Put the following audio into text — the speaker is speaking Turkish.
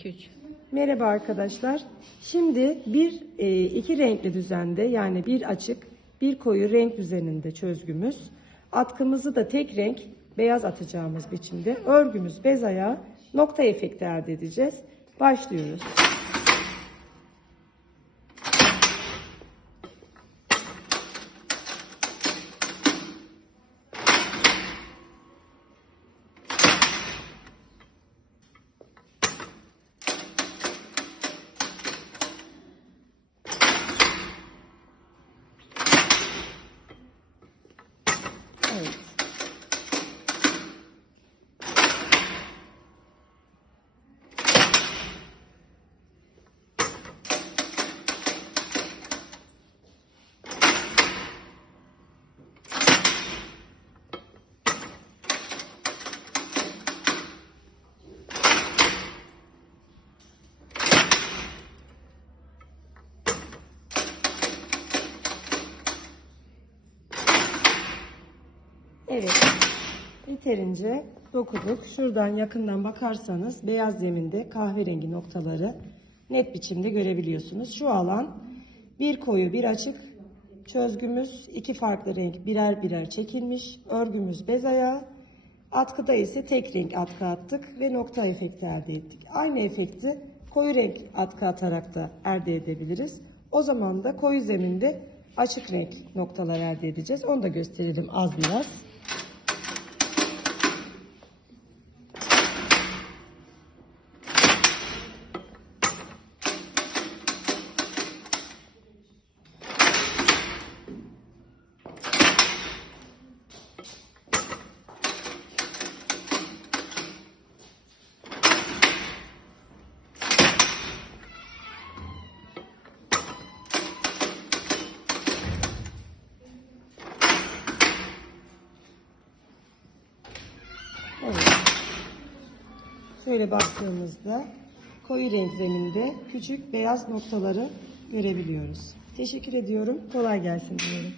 2 3. Merhaba arkadaşlar. Şimdi bir e, iki renkli düzende yani bir açık bir koyu renk düzeninde çözgümüz. Atkımızı da tek renk beyaz atacağımız biçimde örgümüz bez ayağı nokta efekti elde edeceğiz. Başlıyoruz. Evet. Evet. Yeterince dokuduk. Şuradan yakından bakarsanız beyaz zeminde kahverengi noktaları net biçimde görebiliyorsunuz. Şu alan bir koyu bir açık çözgümüz iki farklı renk birer birer çekilmiş. Örgümüz bez ayağı. Atkıda ise tek renk atkı attık ve nokta efekti elde ettik. Aynı efekti koyu renk atkı atarak da elde edebiliriz. O zaman da koyu zeminde açık renk noktalar elde edeceğiz. Onu da gösterelim az biraz. Evet. Şöyle baktığımızda koyu renk zeminde küçük beyaz noktaları görebiliyoruz. Teşekkür ediyorum. Kolay gelsin diyorum.